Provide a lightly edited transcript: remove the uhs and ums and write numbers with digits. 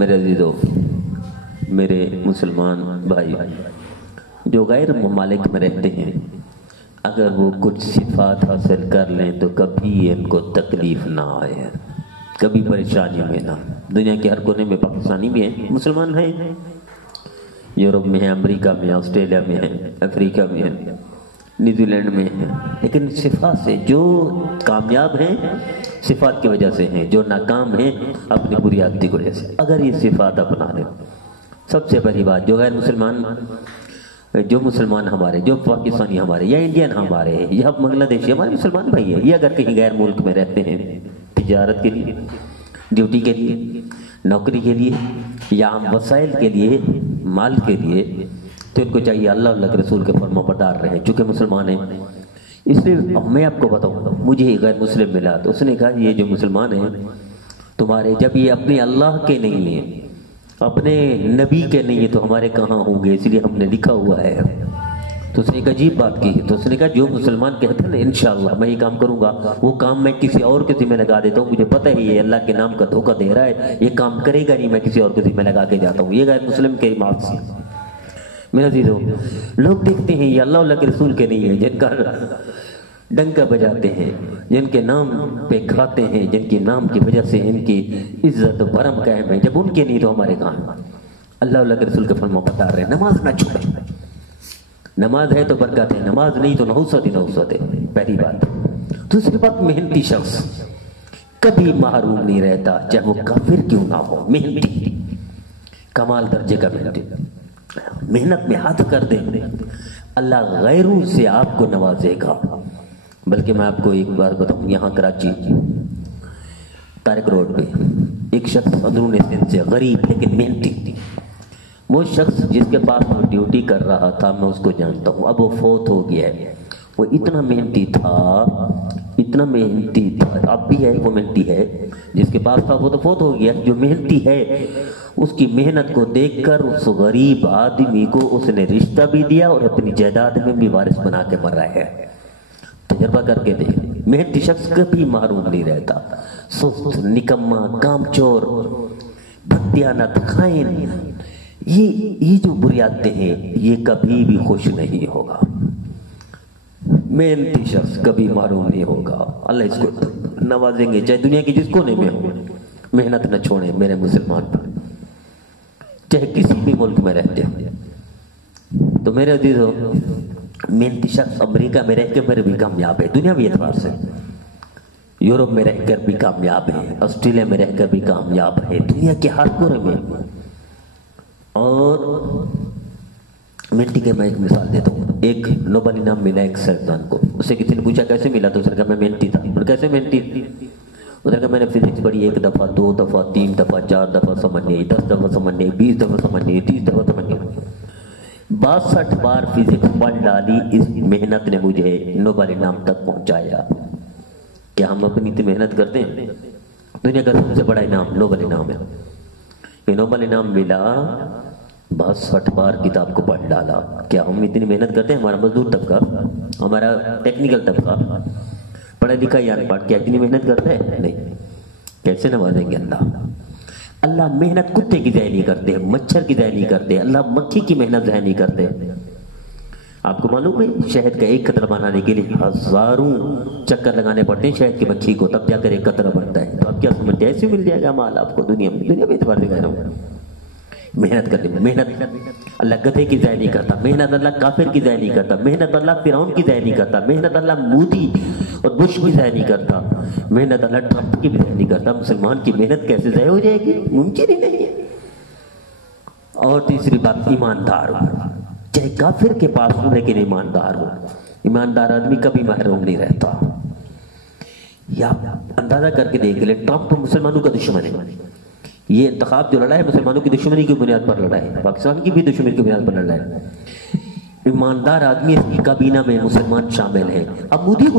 میرے عزیزو، میرے مسلمان بھائی جو غیر ممالک میں رہتے ہیں، اگر وہ کچھ صفات حاصل کر لیں تو کبھی ان کو تکلیف نہ آئے، کبھی پریشانی میں نہ۔ دنیا کے ہر کونے میں پاکستانی بھی ہیں، مسلمان ہیں، یورپ میں ہیں، امریکہ میں ہیں، آسٹریلیا میں ہیں، افریقہ میں ہیں، نیوزی لینڈ میں ہیں، لیکن صفات سے جو کامیاب ہیں صفات کی وجہ سے ہیں، جو ناکام ہیں اپنی بری عادتی کی وجہ سے۔ اگر یہ صفات اپنا لیں، سب سے پہلی بات، جو غیر مسلمان، جو مسلمان ہمارے، جو پاکستانی ہمارے یا انڈین ہمارے یا بنگلہ دیشی ہمارے مسلمان بھائی ہیں، یہ اگر کہیں غیر ملک میں رہتے ہیں تجارت کے لیے، ڈیوٹی کے لیے، نوکری کے لیے یا عام وسائل کے لیے، مال کے لیے، تو ان کو چاہیے اللہ کے رسول کے فرما بردار رہیں، چونکہ مسلمان ہیں۔ اس لیے میں آپ کو بتاؤں، مجھے غیر مسلم ملا تو اس نے کہا یہ جو مسلمان ہیں تمہارے، جب یہ اپنے اللہ کے نہیں ہیں، اپنے نبی کے نہیں ہیں، تو ہمارے کہاں ہوں گے؟ اس لیے ہم نے لکھا ہوا ہے۔ تو اس نے ایک عجیب بات کی، تو اس نے کہا جو مسلمان کہتے ہیں نا انشاءاللہ میں یہ کام کروں گا، وہ کام میں کسی اور کے ذمہ لگا دیتا ہوں، مجھے پتہ ہے یہ اللہ کے نام کا دھوکہ دے رہا ہے، یہ کام کرے گا نہیں، میں کسی اور کے ذمہ لگا کے جاتا ہوں۔ یہ غیر مسلم کے مارکس ہیں۔ میرا عزیزو، لوگ دیکھتے ہیں یہ اللہ کے رسول کے نہیں ہیں، جن کا ڈنکا بجاتے ہیں، جن کے نام پہ کھاتے ہیں، جن کے نام کی وجہ سے ان کی عزت و برم قائم ہے، جب ان کے نہیں تو ہمارے کہاں؟ اللہ کے رسول کے فرما بتا رہے ہیں نماز نہ چھوڑیں۔ نماز ہے تو برکت ہے، نماز نہیں تو نحوست ہی نحوست ہے، پہلی بات۔ دوسری بات، محنتی شخص کبھی محروم نہیں رہتا، چاہے وہ کافر کیوں نہ ہو، محنتی، کمال درجے کا محنتی، محنت میں ہاتھ کر دیں، اللہ غیروں سے آپ کو نوازے گا۔ بلکہ میں آپ کو ایک بار بتاؤں، یہاں کراچی طارق روڈ پہ ایک شخص اندرون سندھ سے، غریب لیکن محنتی، وہ شخص جس کے پاس وہ ڈیوٹی کر رہا تھا میں اس کو جانتا ہوں، اب وہ فوت ہو گیا ہے۔ وہ اتنا محنتی تھا، اتنا محنتی تھا، اب بھی ہے، وہ محنتی ہے، جس کے پاس تھا وہ تو فوت ہو گیا، جو محنتی ہے اس کی محنت کو دیکھ کر اس غریب آدمی کو اس نے رشتہ بھی دیا اور اپنی جائیداد میں بھی وارث بنا کے مر رہا ہے۔ تجربہ کر کے دیکھ، محنتی شخص کبھی محروم نہیں رہتا۔ سست، نکما، کام چور، بددیانت، خائن، یہ جو بری عادتیں ہیں یہ کبھی بھی خوش نہیں ہوگا۔ محنتی شخص کبھی محروم نہیں ہوگا، اللہ اس کو نوازیں گے، چاہے دنیا کی جس کونے میں ہو۔ محنت نہ چھوڑیں میرے مسلمان، چاہے کسی بھی ملک میں رہتے ہیں۔ تو میرے عزیزو، محنتی شخص امریکہ میں رہ کے بھی کامیاب ہے، دنیاوی اعتبار سے، یورپ میں رہ کر بھی کامیاب ہے، آسٹریلیا میں رہ کر بھی کامیاب ہے، دنیا کے ہر کونے میں۔ اور محنتی کے میں ایک مثال دیتا ہوں، ایک نوبل انعام ملا ایک سائنسدان کو، اس سے کسی نے پوچھا کیسے ملا، تو اس نے کہا میں محنتی تھا۔ کیسے محنتی تھی؟ اس نے کہا میں نے فزکس پڑھی، 1 دفعہ 2 دفعہ 3 دفعہ 4 دفعہ سمجھ نہیں، 10 دفعہ سمجھ نہیں، 20 دفعہ سمجھ نہیں، 30 دفعہ سمجھ نہیں، 62 بار فزکس پڑھ ڈالی، اس محنت نے مجھے نوبل انعام تک پہنچایا۔ کیا ہم اپنی اتنی محنت کرتے ہیں؟ دنیا کا سب سے بڑا انعام نوبل انعام ہے، یہ نوبل انعام ملا، 62 بار کتاب کو پڑھ ڈالا۔ کیا ہم اتنی محنت کرتے ہیں؟ ہمارا مزدور طبقہ، ہمارا ٹیکنیکل طبقہ، پڑھا لکھا یا ان پڑھ، کیا اتنی محنت کرتا ہے؟ نہیں۔ کیسے نوازیں گے اللہ؟ اللہ محنت کتے کی ضائع نہیں کرتے، مچھر کی ضائع نہیں کرتے، اللہ مکھی کی محنت ضائع نہیں کرتے۔ آپ کو معلوم ہے شہد کا ایک قطرہ بنانے کے لیے ہزاروں چکر لگانے پڑتے ہیں شہد کی مکھی کو، تب جا کر ایک قطرہ بنتا ہے۔ تو آپ کیا سمجھتے ہیں ایسے مل جائے گا مال آپ کو دنیا میں اعتبار سے کہہ رہا ہوں؟ محنت کرنے میں، محنت اللہ گدھے کی ضائع نہیں کرتا، محنت اللہ کافر کی ضائع نہیں کرتا، محنت اللہ فرعون کی ضائع نہیں کرتا، محنت اللہ مودی اور بش کی ضائع نہیں کرتا، محنت اللہ ٹرمپ کی بھی ضائع نہیں کرتا۔ مسلمان کی محنت کیسے ضائع ہو جائے گی؟ ممکن ہی نہیں ہے۔ اور تیسری بات، ایماندار ہو، چاہے کافر کے پاس ہو لیکن ایماندار ہو۔ ایماندار آدمی کبھی محروم نہیں رہتا۔ یا اندازہ کر کے دیکھ لیں، ٹرمپ مسلمانوں کا دشمن ہے، یہ انتخاب جو لڑا ہے مسلمانوں کی دشمنی کی بنیاد پر لڑا ہے، پاکستان کی بھی دشمنی کی بنیاد پر لڑا ہے۔ ایماندار آدمی اس کی کابینہ میں مسلمان شامل ہیں۔ اب مودی کو